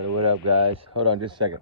What up, guys? Hold on just a second.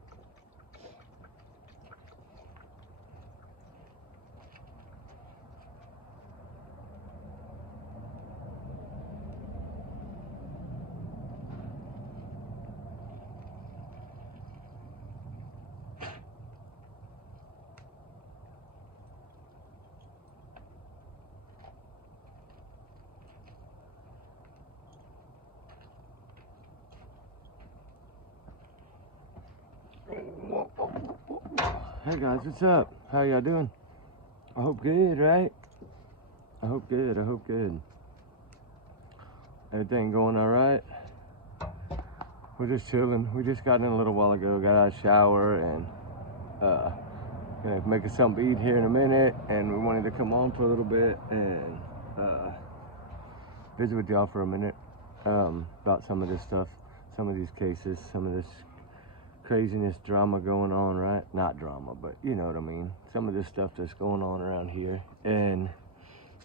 Hey guys, what's up? How y'all doing? I hope good, right? I hope good. Everything going all right? We're just chilling. We just got in a little while ago, got out of the shower, and gonna make us something to eat here in a minute. And we wanted to come on for a little bit and visit with y'all for a minute about some of this stuff, some of these cases, some of this craziness, drama going on, right? Not drama, but you know what I mean. Some of this stuff that's going on around here. And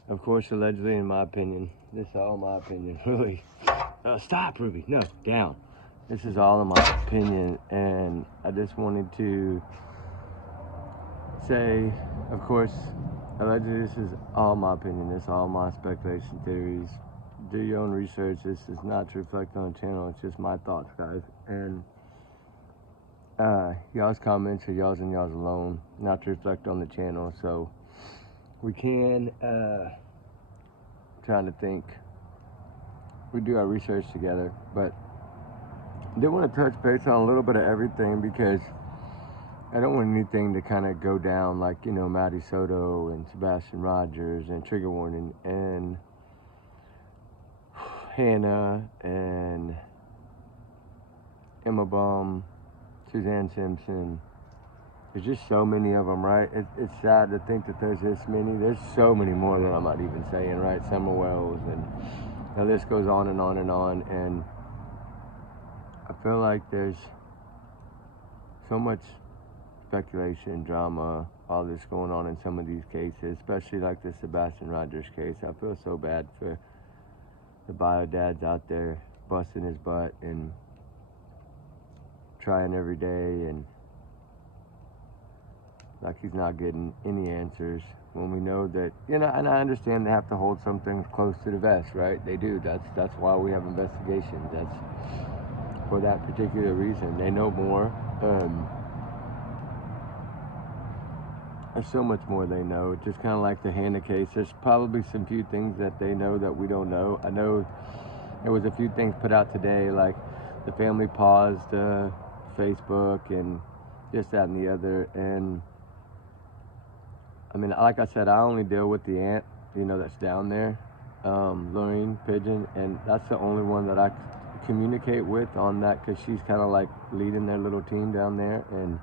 of course, allegedly, in my opinion, this is all my opinion, really. Stop, Ruby. No, down. This is all in my opinion, and I just wanted to say, of course, allegedly, this is all my opinion. This is all my speculation theories. Do your own research. This is not to reflect on the channel. It's just my thoughts, guys. And y'all's comments are y'all's and y'all's alone, not to reflect on the channel. So we can trying to think. We do our research together, but I did want to touch base on a little bit of everything because I don't want anything to kind of go down like, you know, Matty Soto and Sebastin Rogers and Trigger Warning and Hannah and Emma Bum, Suzanne Simpson. There's just so many of them, right? It's sad to think that there's this many. There's so many more that I'm not even saying, right? Summer Wells, and the list goes on and on and on. And I feel like there's so much speculation, drama, all this going on in some of these cases, especially like the Sebastin Rogers case. I feel so bad for the bio dads out there busting his butt and trying every day, and like he's not getting any answers when we know that, you know, and I understand they have to hold something close to the vest, right? They do. That's why we have investigations. That's for that particular reason. They know more. There's so much more they know. Just kind of like the Hannah case. There's probably some few things that they know that we don't know. I know there was a few things put out today, like the family paused Facebook and this, that, and the other. And I mean, like I said, I only deal with the aunt, you know, that's down there, Lorraine Pigeon, and that's the only one that I communicate with on that, because she's kind of like leading their little team down there. And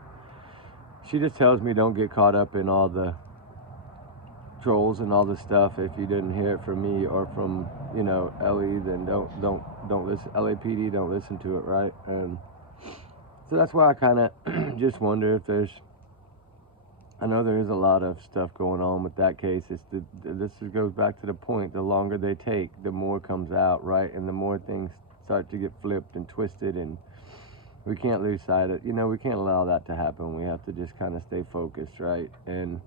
she just tells me don't get caught up in all the trolls and all the stuff. If you didn't hear it from me or from, you know, Ellie, then don't listen. LAPD, don't listen to it, right? So that's why I kind of just wonder if there's, I know there is a lot of stuff going on with that case. This goes back to the point, the longer they take, the more comes out, right? And the more things start to get flipped and twisted, and we can't lose sight of, you know, we can't allow that to happen. We have to just kind of stay focused, right? And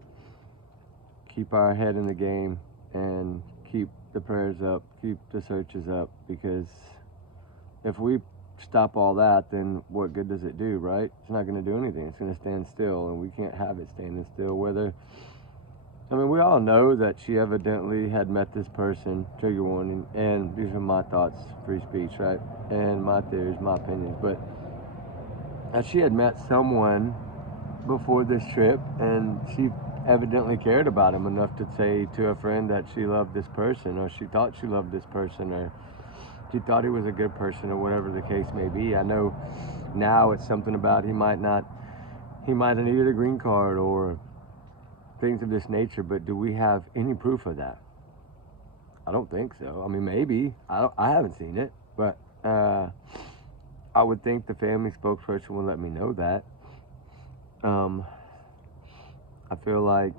keep our head in the game and keep the prayers up, keep the searches up, because if we stop all that, then what good does it do, right? It's not going to do anything. It's going to stand still, and we can't have it standing still. Whether, I mean, we all know that she evidently had met this person, trigger warning, and these are my thoughts, free speech, right? And my theories, my opinions, but she had met someone before this trip, and she evidently cared about him enough to say to a friend that she loved this person, or she thought she loved this person, or she thought he was a good person, or whatever the case may be. I know now it's something about he might have needed a green card or things of this nature, but do we have any proof of that? I don't think so. I mean, maybe. I haven't seen it, but I would think the family spokesperson will let me know that. I feel like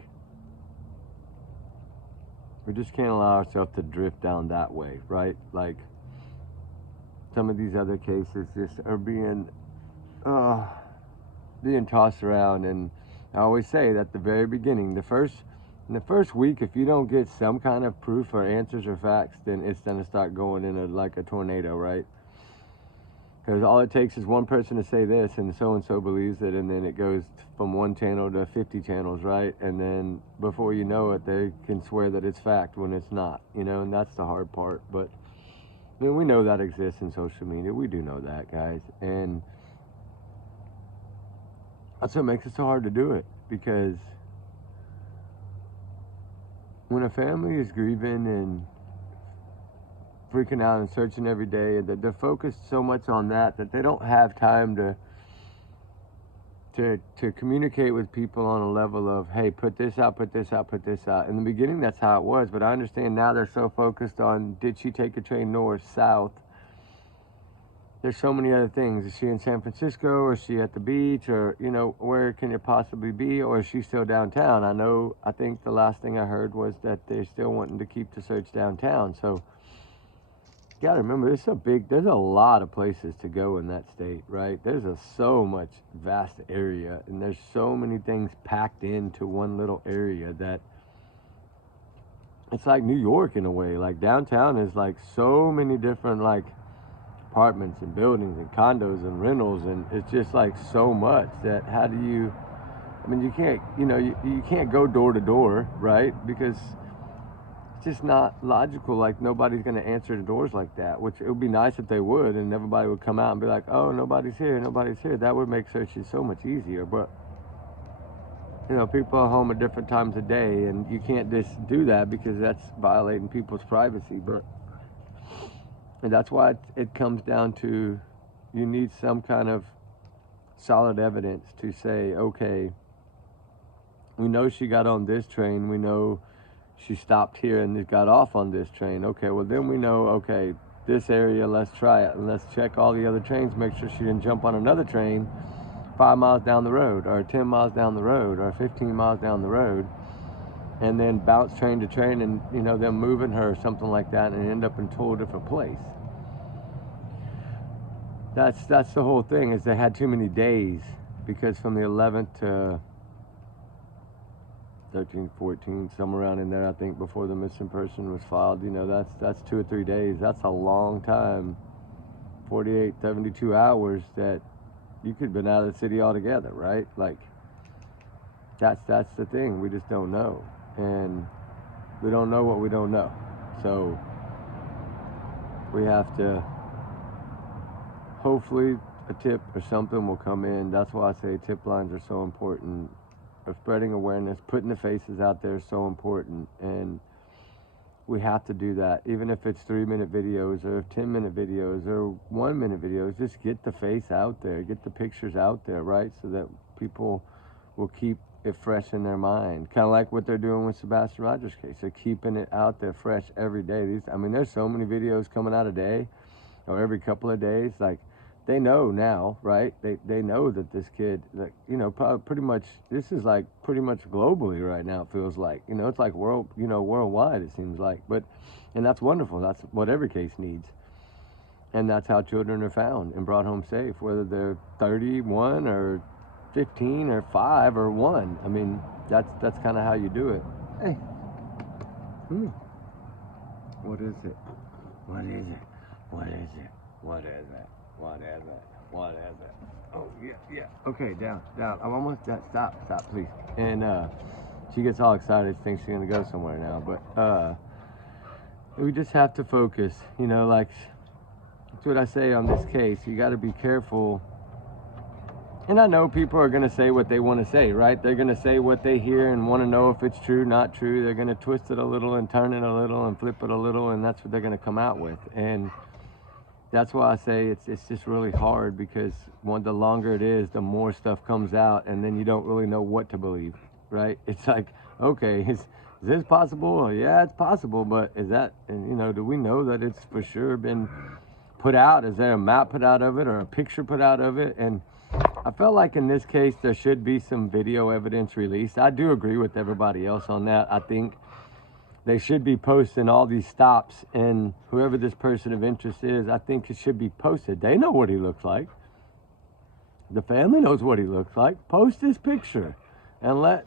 we just can't allow ourselves to drift down that way, right? Like some of these other cases just are being being tossed around. And I always say that at the very beginning, in the first week, if you don't get some kind of proof or answers or facts, then it's going to start going in like a tornado, right? Because all it takes is one person to say this, and so believes it, and then it goes from one channel to 50 channels, right? And then before you know it, they can swear that it's fact when it's not, you know, and that's the hard part. But I mean, we know that exists in social media. We do know that, guys. And that's what makes it so hard to do it, because when a family is grieving and freaking out and searching every day, that they're focused so much on that they don't have time to communicate with people on a level of, hey, put this out, put this out, put this out. In the beginning, that's how it was, but I understand now they're so focused on, did she take a train north, south? There's so many other things. Is she in San Francisco, or is she at the beach, or, you know, where can it possibly be, or is she still downtown? I think the last thing I heard was that they're still wanting to keep the search downtown. So you gotta remember, there's a lot of places to go in that state, right? There's so much vast area, and there's so many things packed into one little area that it's like New York in a way. Like downtown is like so many different like apartments and buildings and condos and rentals, and it's just like so much that how do you, I mean, you can't, you know, you can't go door to door, right? Because it's just not logical. Like nobody's going to answer the doors like that, which it would be nice if they would, and everybody would come out and be like, oh, nobody's here, nobody's here. That would make searches so much easier. But you know, people are home at different times of day, and you can't just do that because that's violating people's privacy. And that's why it comes down to, you need some kind of solid evidence to say, okay, we know she got on this train, we know she stopped here and got off on this train. Okay, well then we know, okay, this area, let's try it, and let's check all the other trains, make sure she didn't jump on another train 5 miles down the road, or 10 miles down the road, or 15 miles down the road, and then bounce train to train, and you know, them moving her or something like that, and end up in a total different place. That's the whole thing, is they had too many days, because from the 11th to 13th, 14th, somewhere around in there, I think, before the missing person was filed, you know, that's 2 or 3 days. That's a long time. 48, 72 hours that you could have been out of the city altogether, right? Like, that's the thing. We just don't know. And we don't know what we don't know. So we have to, hopefully a tip or something will come in. That's why I say tip lines are so important. Of spreading awareness, putting the faces out there is so important, and we have to do that. Even if it's 3-minute videos or 10-minute videos or 1-minute videos, just get the face out there, get the pictures out there, right? So that people will keep it fresh in their mind. Kind of like what they're doing with Sebastin Rogers' case. They're keeping it out there fresh every day. I mean, there's so many videos coming out a day or every couple of days. Like, they know now, right? They know that this kid, like, you know, pretty much, this is like pretty much globally right now, it feels like. You know, it's like worldwide, it seems like. But, and that's wonderful. That's what every case needs. And that's how children are found and brought home safe, whether they're 31 or 15 or 5 or 1. I mean, that's kind of how you do it. Hey. What is it? What is it? What is it? What is it? What is it? What is it? Oh, yeah. Okay, down. I'm almost done. Stop, please. And she gets all excited. She thinks she's going to go somewhere now. But we just have to focus. You know, like, that's what I say on this case. You got to be careful. And I know people are going to say what they want to say, right? They're going to say what they hear and want to know if it's true, not true. They're going to twist it a little and turn it a little and flip it a little, and that's what they're going to come out with. And that's why I say it's just really hard, because the longer it is, the more stuff comes out, and then you don't really know what to believe, right? It's like, okay, is this possible? Well, yeah, it's possible, but is that, and you know, do we know that it's for sure been put out? Is there a map put out of it or a picture put out of it? And I felt like in this case there should be some video evidence released. I do agree with everybody else on that. I think they should be posting all these stops, and whoever this person of interest is, I think it should be posted. They know what he looks like. The family knows what he looks like. Post his picture and let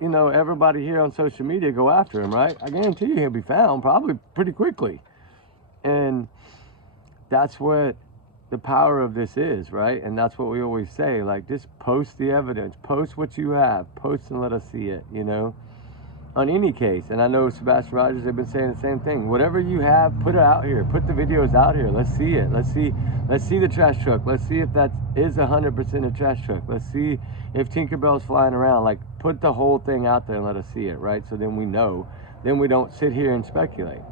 you know, everybody here on social media go after him, right? I guarantee you he'll be found probably pretty quickly. And that's what the power of this is, right? And that's what we always say, like, just post the evidence, post what you have, post and let us see it, you know, on any case. And I know Sebastin Rogers, they've been saying the same thing. Whatever you have, put it out here, put the videos out here. Let's see it. Let's see the trash truck. Let's see if that is 100% a trash truck. Let's see if Tinkerbell's flying around. Like, put the whole thing out there and let us see it, right? So then we know, then we don't sit here and speculate.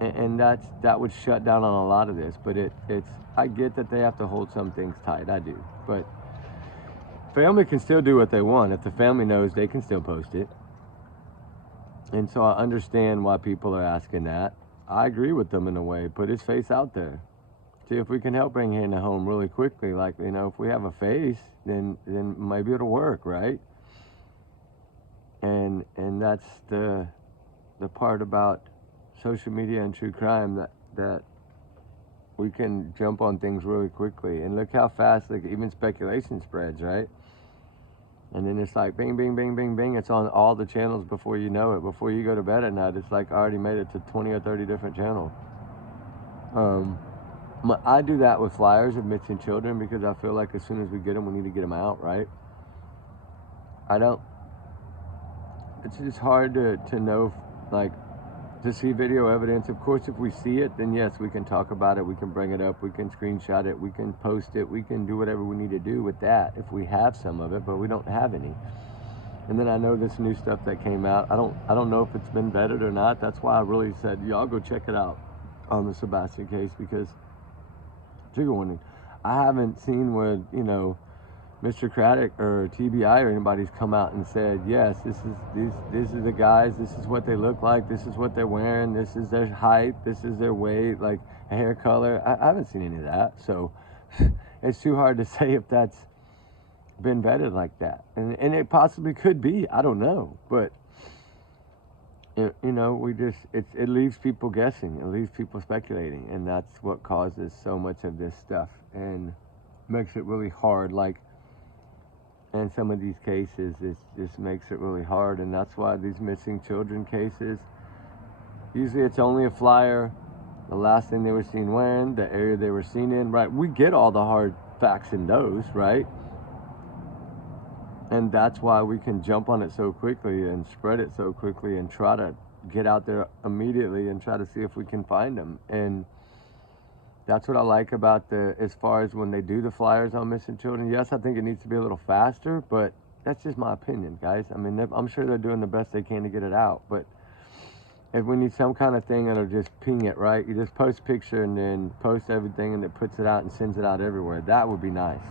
And that would shut down on a lot of this. But it's I get that they have to hold some things tight. I do. But family can still do what they want. If the family knows, they can still post it. And so I understand why people are asking that. I agree with them in a way. Put his face out there. See if we can help bring him home really quickly. Like, you know, if we have a face, then maybe it'll work, right? And that's the part about social media and true crime, that we can jump on things really quickly. And look how fast, like, even speculation spreads, right? And then it's like bing, bing, bing, bing, bing. It's on all the channels before you know it. Before you go to bed at night, it's like already made it to 20 or 30 different channels. I do that with flyers of missing children because I feel like as soon as we get them, we need to get them out, right? It's just hard to know, like, to see video evidence. Of course, if we see it, then yes, we can talk about it, we can bring it up, we can screenshot it, we can post it, we can do whatever we need to do with that if we have some of it, but we don't have any. And then I know this new stuff that came out, I don't know if it's been vetted or not. That's why I really said, y'all go check it out on the Sebastin case, because, trigger warning, I haven't seen where, you know, Mr. Craddock or TBI or anybody's come out and said, yes, this is the guys, this is what they look like, this is what they're wearing, this is their height, this is their weight, like hair color. I haven't seen any of that. So it's too hard to say if that's been vetted like that. And it possibly could be, I don't know. But, you know, it leaves people guessing, it leaves people speculating. And that's what causes so much of this stuff and makes it really hard. Like, and some of these cases, it just makes it really hard. And that's why these missing children cases, usually it's only a flyer, the last thing they were seen wearing, the area they were seen in, right? We get all the hard facts in those, right? And that's why we can jump on it so quickly and spread it so quickly and try to get out there immediately and try to see if we can find them. And that's what I like about as far as when they do the flyers on missing children. Yes, I think it needs to be a little faster, but that's just my opinion, guys. I mean, I'm sure they're doing the best they can to get it out, but if we need some kind of thing that'll just ping it, right? You just post a picture and then post everything and it puts it out and sends it out everywhere. That would be nice.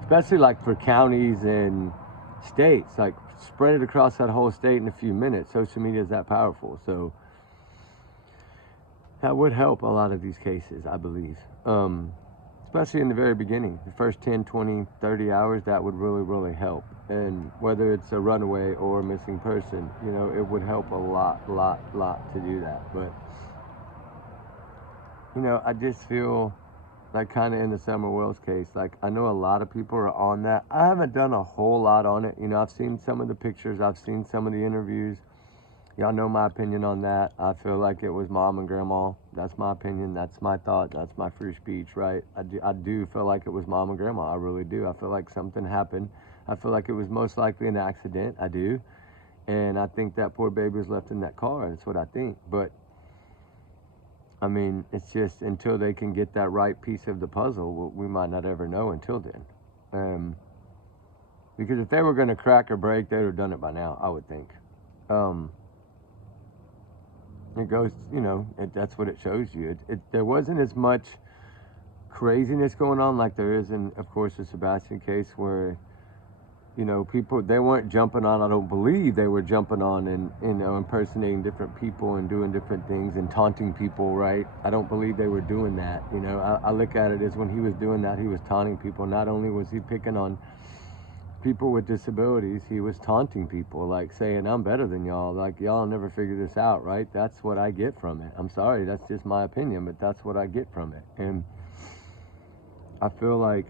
Especially like for counties and states, like spread it across that whole state in a few minutes. Social media is that powerful. So that would help a lot of these cases, I believe. Especially in the very beginning, the first 10, 20, 30 hours, that would really, really help. And whether it's a runaway or a missing person, you know, it would help a lot to do that. But, you know, I just feel like kind of in the Summer Wells case, like I know a lot of people are on that. I haven't done a whole lot on it. You know, I've seen some of the pictures, I've seen some of the interviews. Y'all know my opinion on that. I feel like it was mom and grandma. That's my opinion. That's my thought. That's my free speech, right? I do feel like it was mom and grandma. I really do. I feel like something happened. I feel like it was most likely an accident. I do. And I think that poor baby was left in that car. That's what I think. But, I mean, it's just until they can get that right piece of the puzzle, we might not ever know until then. Because if they were going to crack or break, they would have done it by now, I would think. It goes, you know, that's what it shows you. There wasn't as much craziness going on like there is in, of course, the Sebastin case where, you know, people, they weren't jumping on, I don't believe they were jumping on and, you know, impersonating different people and doing different things and taunting people, right? I don't believe they were doing that, you know. I look at it as when he was doing that, he was taunting people. Not only was he picking on people with disabilities, he was taunting people, like saying, I'm better than y'all, like y'all never figure this out, right? That's what I get from it. I'm sorry, that's just my opinion, but that's what I get from it. And I feel like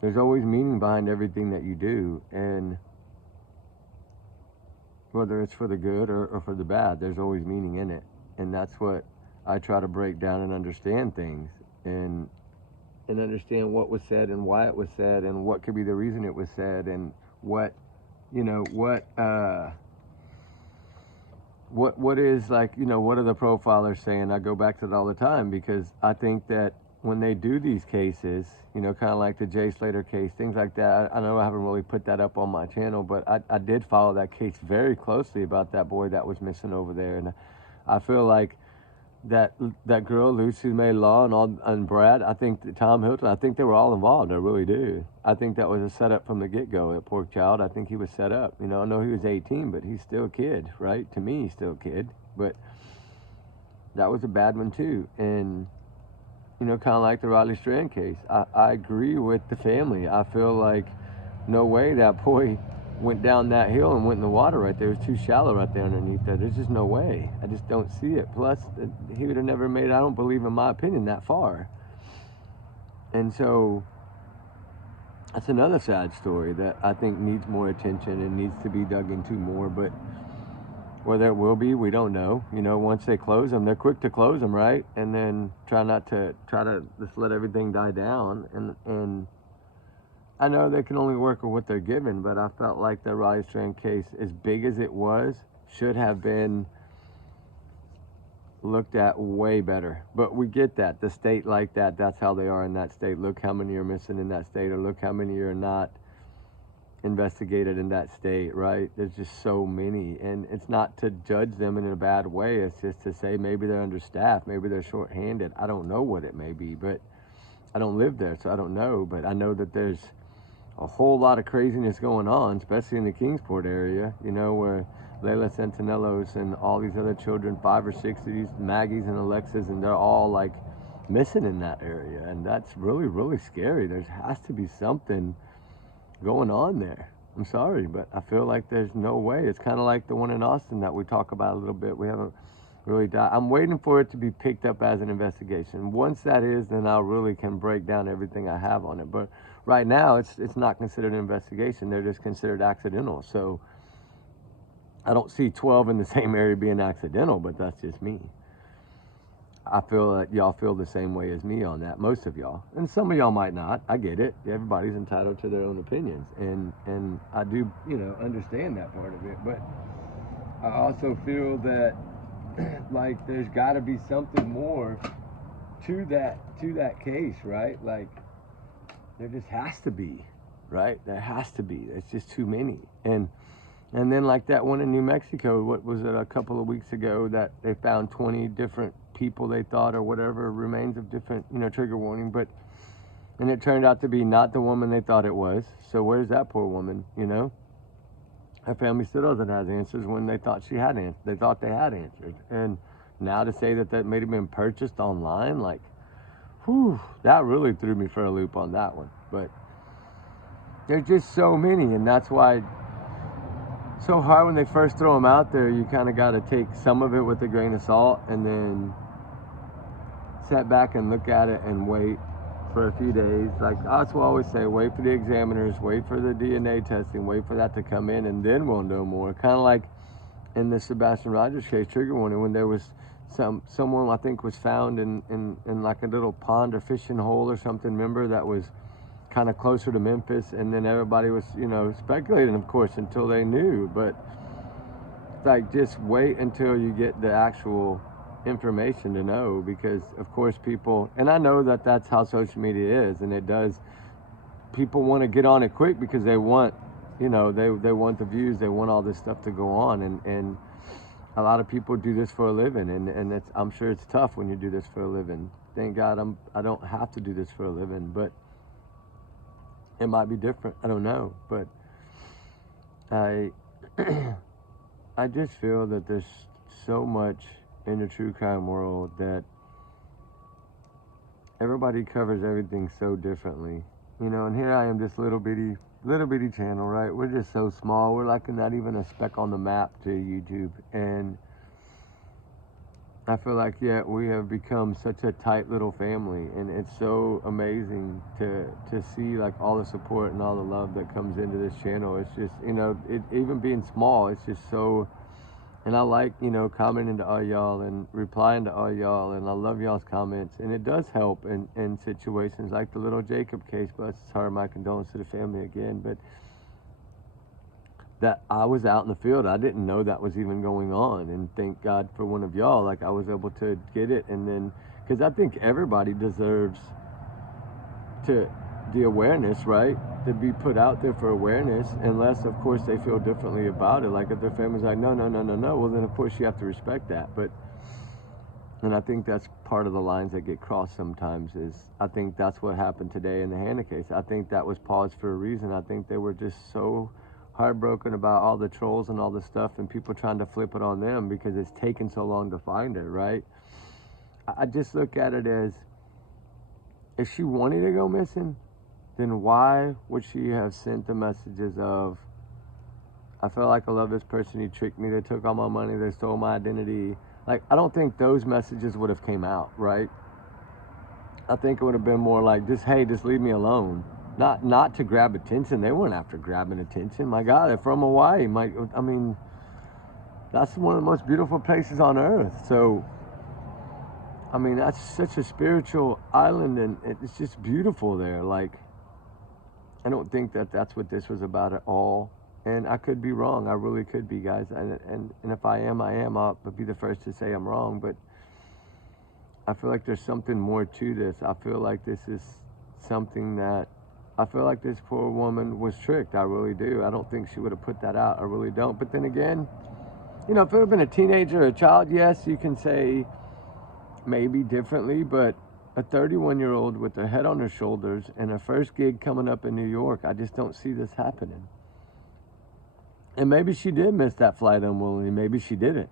there's always meaning behind everything that you do, and whether it's for the good or for the bad, there's always meaning in it. And that's what I try to break down and understand things, and understand what was said and why it was said and what could be the reason it was said, and what, you know, what is, like, you know, what are the profilers saying? I go back to that all the time, because I think that when they do these cases, you know, kind of like the Jay Slater case, things like that, I know I haven't really put that up on my channel, but I did follow that case very closely about that boy that was missing over there. And I feel like that girl, Lucy May Law, and Brad, I think that Tom Hilton, I think they were all involved. I really do. I think that was a setup from the get-go. That poor child, I think he was set up. You know, I know he was 18, but he's still a kid, right? To me, he's still a kid. But that was a bad one too. And, you know, kind of like the Riley Strand case, I agree with the family. I feel like no way that boy went down that hill and went in the water right there. It was too shallow right there underneath there. There's just no way. I just don't see it. Plus, he would have never made it, I don't believe, in my opinion, that far. And so that's another sad story that I think needs more attention and needs to be dug into more. But whether it will be, we don't know. You know, once they close them, they're quick to close them, right? And then try to just let everything die down. And I know they can only work with what they're given, but I felt like the Riley Strand case, as big as it was, should have been looked at way better. But we get that. The state like that, that's how they are in that state. Look how many are missing in that state, or look how many are not investigated in that state, right? There's just so many. And it's not to judge them in a bad way. It's just to say maybe they're understaffed, maybe they're shorthanded. I don't know what it may be, but I don't live there, so I don't know. But I know that there's a whole lot of craziness going on, especially in the Kingsport area, you know, where Layla Centinellos and all these other children, 5 or 6 of these Maggies and Alexas, and they're all like missing in that area. And that's really, really scary. There has to be something going on there. I'm sorry, but I feel like there's no way. It's kind of like the one in Austin that we talk about a little bit. We haven't really died. I'm waiting for it to be picked up as an investigation. Once that is, then I really can break down everything I have on it. But right now, it's not considered an investigation. They're just considered accidental. So I don't see 12 in the same area being accidental, but that's just me. I feel that y'all feel the same way as me on that, most of y'all. And some of y'all might not. I get it. Everybody's entitled to their own opinions. And I do, you know, understand that part of it. But I also feel that like there's got to be something more to that case, right? Like there just has to be, right? There has to be. It's just too many. And then like that one in New Mexico, what was it, a couple of weeks ago, that they found 20 different people, they thought, or whatever, remains of different, you know, trigger warning, and it turned out to be not the woman they thought it was. So where's that poor woman, you know? Her family still doesn't have answers when they thought they had answers. And now to say that may have been purchased online, like, whew, that really threw me for a loop on that one. But there's just so many, and that's why it's so hard when they first throw them out there. You kind of got to take some of it with a grain of salt, and then sit back and look at it and wait for a few days. Like that's what I always say, wait for the examiners, wait for the DNA testing, wait for that to come in, and then we'll know more. Kind of like in the Sebastin Rogers case, trigger warning, when there was someone I think was found in like a little pond or fishing hole or something, remember, that was kind of closer to Memphis, and then everybody was, you know, speculating, of course, until they knew. But like, just wait until you get the actual information to know, because of course people, and I know that that's how social media is, and it does, people want to get on it quick because they want, you know, they want the views, they want all this stuff to go on, and a lot of people do this for a living, and it's, I'm sure it's tough when you do this for a living. Thank God I don't have to do this for a living, but it might be different, I don't know. But I just feel that there's so much in the true crime world that everybody covers everything so differently, you know. And here I am, this little bitty channel, right? We're just so small. We're like not even a speck on the map to YouTube, and I feel like, yeah, we have become such a tight little family, and it's so amazing to see like all the support and all the love that comes into this channel. It's just, you know, it even being small, it's just so. And I like, you know, commenting to all y'all and replying to all y'all, and I love y'all's comments, and it does help in situations like the little Jacob case. Bless his heart, my condolences to the family again, but that I was out in the field. I didn't know that was even going on, and thank God for one of y'all. Like, I was able to get it, and then, because I think everybody deserves to the awareness, right? To be put out there for awareness, unless, of course, they feel differently about it. Like, if their family's like, no, no, no, no, no, well, then, of course, you have to respect that. But, and I think that's part of the lines that get crossed sometimes is, I think that's what happened today in the Hannah case. I think that was paused for a reason. I think they were just so heartbroken about all the trolls and all the stuff and people trying to flip it on them because it's taken so long to find her, right? I just look at it as, if she wanted to go missing, then why would she have sent the messages of, I feel like I love this person, he tricked me, they took all my money, they stole my identity. Like, I don't think those messages would have came out, right? I think it would have been more like, just, hey, just leave me alone. Not to grab attention. They weren't after grabbing attention. My God, they're from Hawaii. I mean, that's one of the most beautiful places on earth. So, I mean, that's such a spiritual island, and it's just beautiful there. Like, I don't think that that's what this was about at all. And I could be wrong. I really could be, guys. And if I am, I am. I'll be the first to say I'm wrong. But I feel like there's something more to this. I feel like this is something that, I feel like this poor woman was tricked. I really do. I don't think she would have put that out. I really don't. But then again, you know, if it had been a teenager or a child, yes, you can say maybe differently. But a 31-year-old with her head on her shoulders and her first gig coming up in New York, I just don't see this happening. And maybe she did miss that flight unwillingly. Maybe she didn't.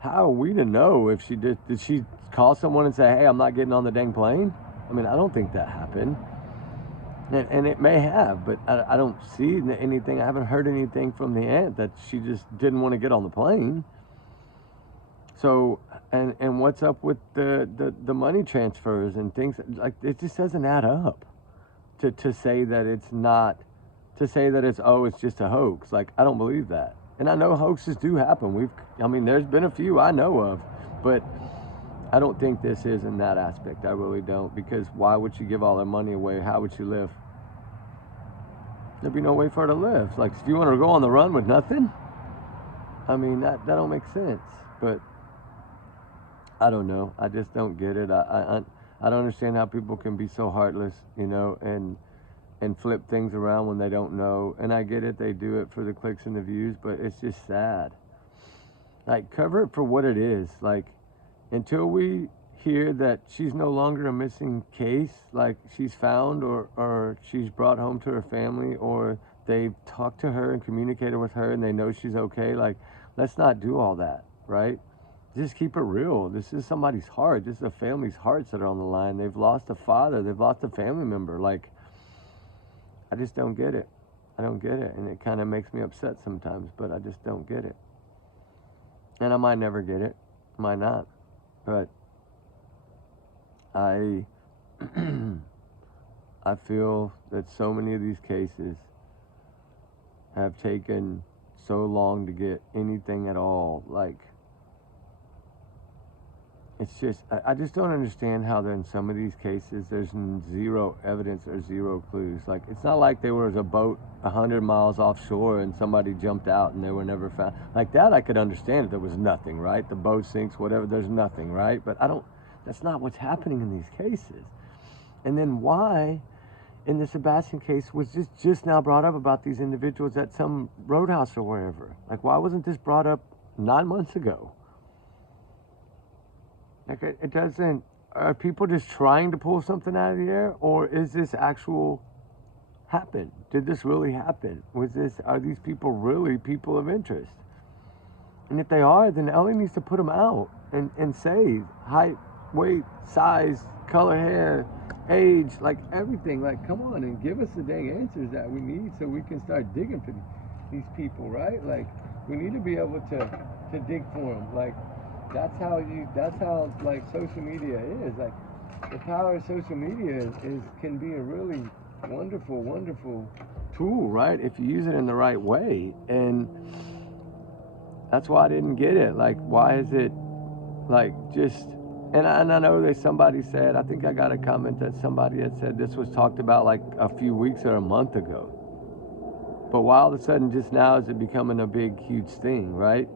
How are we to know if she did? Did she call someone and say, hey, I'm not getting on the dang plane? I mean, I don't think that happened. And it may have, but I don't see anything. I haven't heard anything from the aunt that she just didn't want to get on the plane. So, and what's up with the money transfers and things? Like, it just doesn't add up to say that it's not, to say that it's, oh, it's just a hoax. Like, I don't believe that. And I know hoaxes do happen. I mean, there's been a few I know of, but I don't think this is in that aspect. I really don't, because why would she give all her money away? How would she live? There'd be no way for her to live. Like, if you want her to go on the run with nothing, I mean, that don't make sense. But I don't know. I just don't get it. I don't understand how people can be so heartless, you know, and flip things around when they don't know. And I get it. They do it for the clicks and the views, but it's just sad. Like, cover it for what it is. Like, until we hear that she's no longer a missing case, like she's found or she's brought home to her family, or they've talked to her and communicated with her and they know she's okay, like, let's not do all that, right? Just keep it real. This is somebody's heart. This is a family's hearts that are on the line. They've lost a father. They've lost a family member. Like, I just don't get it. I don't get it. And it kind of makes me upset sometimes, but I just don't get it. And I might never get it. Might not. But I feel that so many of these cases have taken so long to get anything at all. Like, it's just, I just don't understand how in some of these cases there's zero evidence or zero clues. Like, it's not like there was a boat 100 miles offshore and somebody jumped out and they were never found. Like that, I could understand if there was nothing, right? The boat sinks, whatever, there's nothing, right? But that's not what's happening in these cases. And then why, in the Sebastin case, was just now brought up about these individuals at some roadhouse or wherever? Like, why wasn't this brought up 9 months ago? Like, it doesn't, are people just trying to pull something out of the air, or is this actual happen? Did this really happen? Are these people really people of interest? And if they are, then Ellie needs to put them out and say height, weight, size, color, hair, age, like everything. Like, come on and give us the dang answers that we need so we can start digging for these people, right? Like, we need to be able to dig for them. Like, That's how like social media is. Like the power of social media is can be a really wonderful tool, right? If you use it in the right way. And that's why I didn't get it. Like, why is it like just, and I know that somebody said, I think I got a comment that somebody had said this was talked about like a few weeks or a month ago. But why all of a sudden just now is it becoming a big, huge thing, right?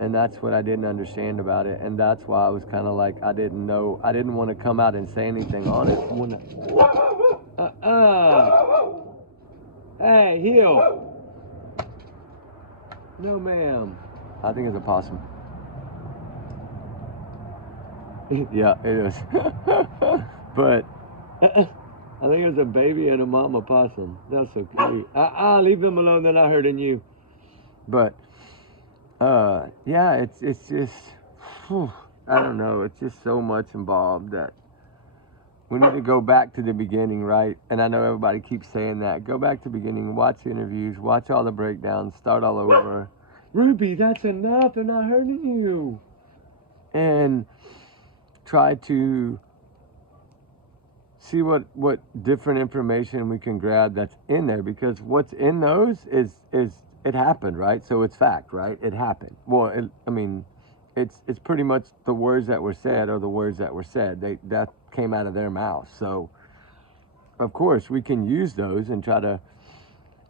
And that's what I didn't understand about it. And that's why I was kind of like, I didn't want to come out and say anything on it. Hey, heel. No, ma'am. I think it's a possum. Yeah, it is. But I think it's a baby and a mama possum. That's so cute. Leave them alone. They're not hurting you. But yeah, it's just, I don't know. It's just so much involved that we need to go back to the beginning, right? And I know everybody keeps saying that. Go back to the beginning. Watch the interviews. Watch all the breakdowns. Start all over. Ruby, that's enough. They're not hurting you. And try to see what different information we can grab that's in there, because what's in those is it happened, right? So it's fact, right? It happened. Well, I mean, it's pretty much the words that were said are the words that were said. That came out of their mouth. So of course we can use those and try to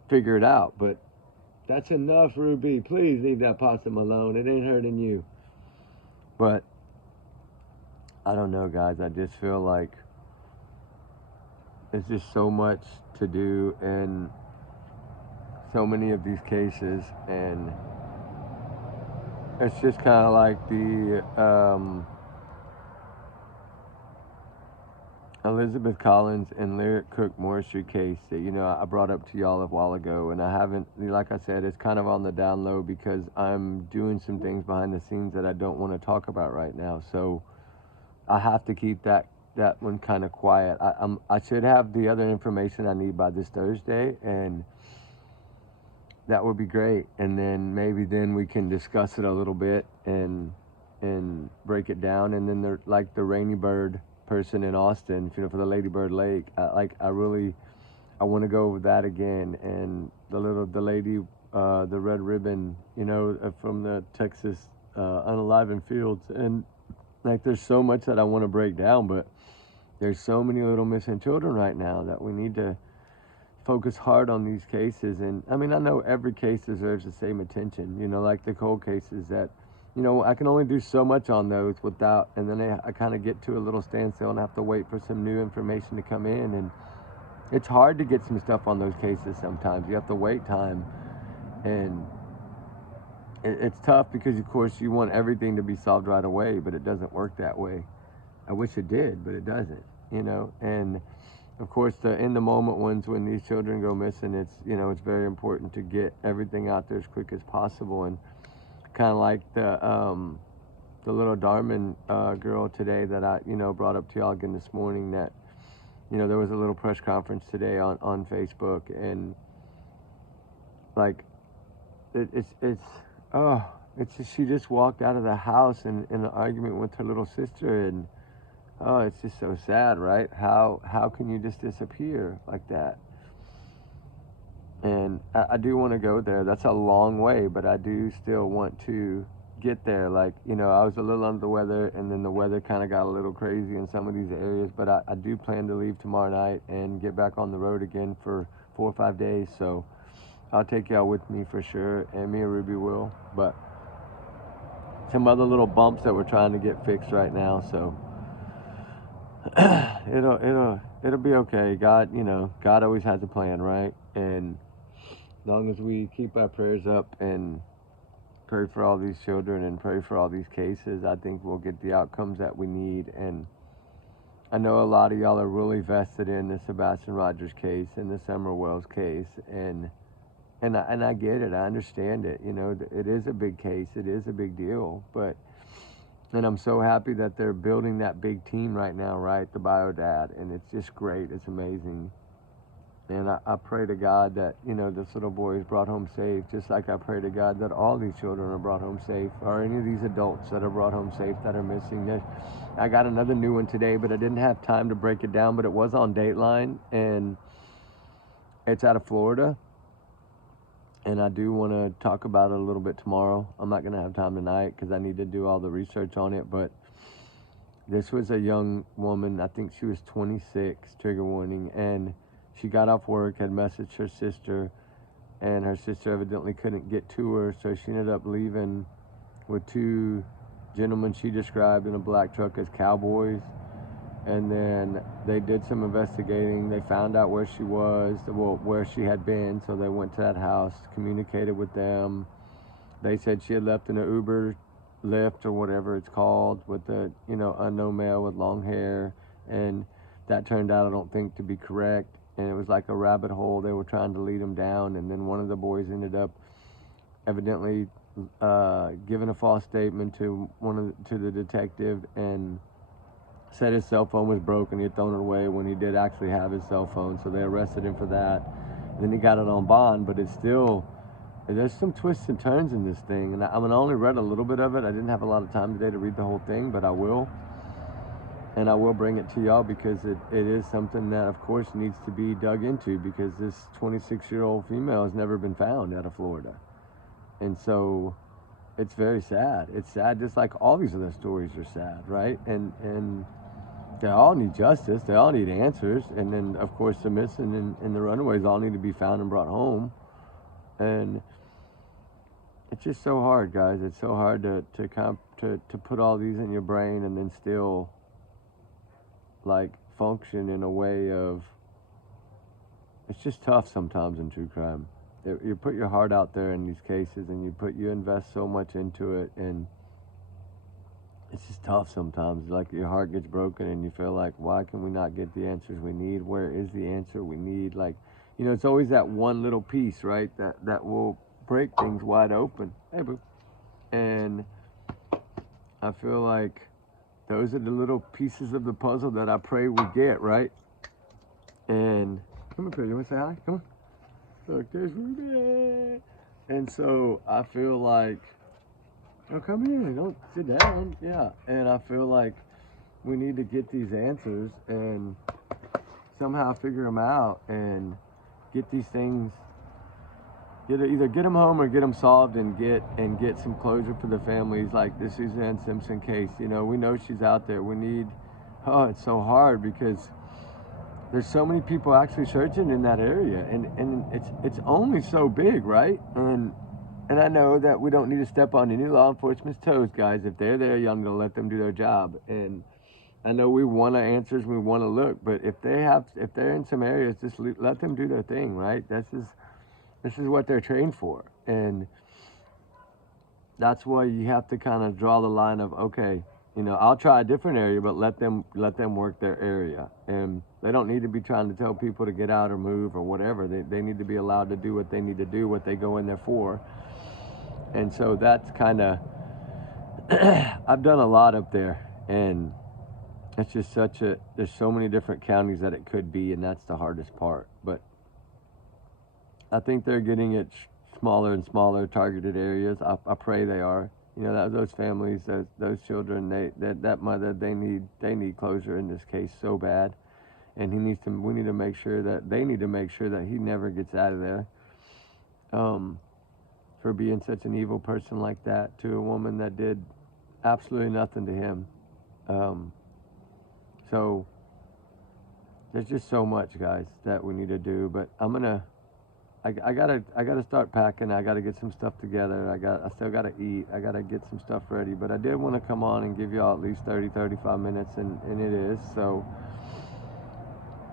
figure it out. But that's enough, Ruby. Please leave that possum alone. It ain't hurting you. But I don't know, guys. I just feel like there's just so much to do in so many of these cases, and it's just kind of like the Elizabeth Collins and Lyric Cook Morrissey case that, you know, I brought up to y'all a while ago, and I haven't, like I said, it's kind of on the down low because I'm doing some things behind the scenes that I don't want to talk about right now. So I have to keep that one kind of quiet. I should have the other information I need by this Thursday, and that would be great. And then maybe then we can discuss it a little bit and break it down. And then they're like the Rainy Bird person in Austin, you know, for the Lady Bird Lake. I want to go over that again. And the lady, the red ribbon, you know, from the Texas unalivened fields. And like, there's so much that I want to break down, but there's so many little missing children right now that we need to focus hard on these cases. And I mean, I know every case deserves the same attention, you know, like the cold cases that, you know, I can only do so much on those without, and then I kind of get to a little standstill and have to wait for some new information to come in. And it's hard to get some stuff on those cases sometimes. You have to wait time, and it's tough because, of course, you want everything to be solved right away, but it doesn't work that way. I wish it did, but it doesn't, you know. And of course, the in the moment ones, when these children go missing, it's, you know, it's very important to get everything out there as quick as possible. And kind of like the little Darman girl today that I, you know, brought up to y'all again this morning, that, you know, there was a little press conference today on Facebook, and like it's just, she just walked out of the house in an argument with her little sister, and oh, it's just so sad, right? How can you just disappear like that? And I do want to go there. That's a long way, but I do still want to get there. Like, you know, I was a little under the weather, and then the weather kind of got a little crazy in some of these areas, but I do plan to leave tomorrow night and get back on the road again for 4 or 5 days. So I'll take y'all with me for sure, and me and Ruby will. But some other little bumps that we're trying to get fixed right now, so it'll be okay. God, you know, God always has a plan, right? And as long as we keep our prayers up and pray for all these children and pray for all these cases, I think we'll get the outcomes that we need. And I know a lot of y'all are really vested in the Sebastin Rogers case and the Summer Wells case, and I get it. I understand it. You know, it is a big case. It is a big deal. And I'm so happy that they're building that big team right now, right? The BioDad, and it's just great. It's amazing. And I pray to God that, you know, this little boy is brought home safe, just like I pray to God that all these children are brought home safe, or any of these adults that are brought home safe that are missing. I got another new one today, but I didn't have time to break it down, but it was on Dateline, and it's out of Florida. And I do want to talk about it a little bit tomorrow. I'm not going to have time tonight because I need to do all the research on it, but this was a young woman, I think she was 26, trigger warning, and she got off work, had messaged her sister, and her sister evidently couldn't get to her, so she ended up leaving with two gentlemen she described in a black truck as cowboys. And then they did some investigating. They found out where she was, well, where she had been, so they went to that house, communicated with them. They said she had left in an Uber Lyft or whatever it's called with a, you know, unknown male with long hair, and that turned out, I don't think, to be correct. And it was like a rabbit hole. They were trying to lead him down, and then one of the boys ended up evidently giving a false statement to the detective, and said his cell phone was broken. He had thrown it away when he did actually have his cell phone, so they arrested him for that. And then he got it on bond, but it's still, there's some twists and turns in this thing, and I only read a little bit of it. I didn't have a lot of time today to read the whole thing, but I will. And I will bring it to y'all because it is something that, of course, needs to be dug into, because this 26-year-old female has never been found out of Florida. And so it's very sad. It's sad, just like all these other stories are sad, right? And they all need justice. They all need answers. And then, of course, the missing and the runaways all need to be found and brought home. And it's just so hard, guys. It's so hard to put all these in your brain and then still, like, function in a way of, it's just tough sometimes in true crime. You put your heart out there in these cases, and you invest so much into it, and it's just tough sometimes. Like, your heart gets broken and you feel like, why can we not get the answers we need? Where is the answer we need? Like, you know, it's always that one little piece, right, that will break things wide open. Hey, boo. And I feel like those are the little pieces of the puzzle that I pray we get, right? And come up here, you want to say hi? Come on. Look, there's Ruby. And so I feel like, oh, come here, don't sit down. Yeah. And I feel like we need to get these answers and somehow figure them out and get these things, either get them home or get them solved, and get some closure for the families, like the Suzanne Simpson case. You know, we know she's out there. We need, it's so hard because there's so many people actually searching in that area, and it's only so big, right? And I know that we don't need to step on any law enforcement's toes, guys. If they're there, I'm gonna let them do their job. And I know we want answers, we want to look, but if they're in some areas, just let them do their thing, right? This is what they're trained for, and that's why you have to kind of draw the line of, okay, you know, I'll try a different area, but let them work their area. And they don't need to be trying to tell people to get out or move or whatever. They need to be allowed to do what they need to do, what they go in there for. And so that's kind of, I've done a lot up there, and it's just there's so many different counties that it could be, and that's the hardest part. But I think they're getting it smaller and smaller targeted areas. I pray they are. You know, those families, those children, that mother, they need closure in this case so bad, and we need to make sure that they need to make sure that he never gets out of there, for being such an evil person like that to a woman that did absolutely nothing to him. So there's just so much, guys, that we need to do. But I gotta start packing. I gotta get some stuff together. I still gotta eat. I gotta get some stuff ready. But I did want to come on and give y'all at least 35 minutes, and it is. So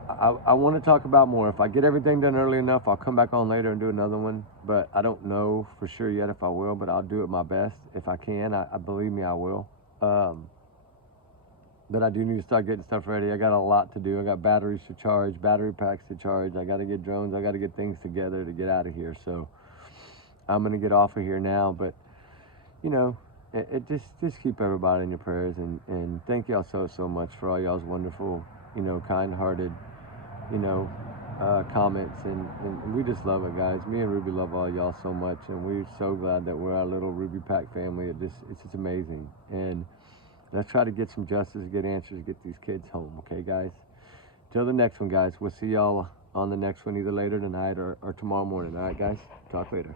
I want to talk about more. If I get everything done early enough, I'll come back on later and do another one. But I don't know for sure yet if I will, but I'll do it my best. If I can, I believe me, I will. But I do need to start getting stuff ready. I got a lot to do. I got batteries to charge, battery packs to charge. I got to get drones. I got to get things together to get out of here. So I'm going to get off of here now. But, you know, it just keep everybody in your prayers. And thank y'all so much for all y'all's wonderful, you know, kind-hearted, you know, comments, and we just love it, guys. Me and Ruby love all y'all so much, and we're so glad that we're our little Ruby Pack family. It's just amazing, and let's try to get some justice, get answers, get these kids home, okay, guys? Till the next one, guys. We'll see y'all on the next one, either later tonight or tomorrow morning. All right, guys? Talk later.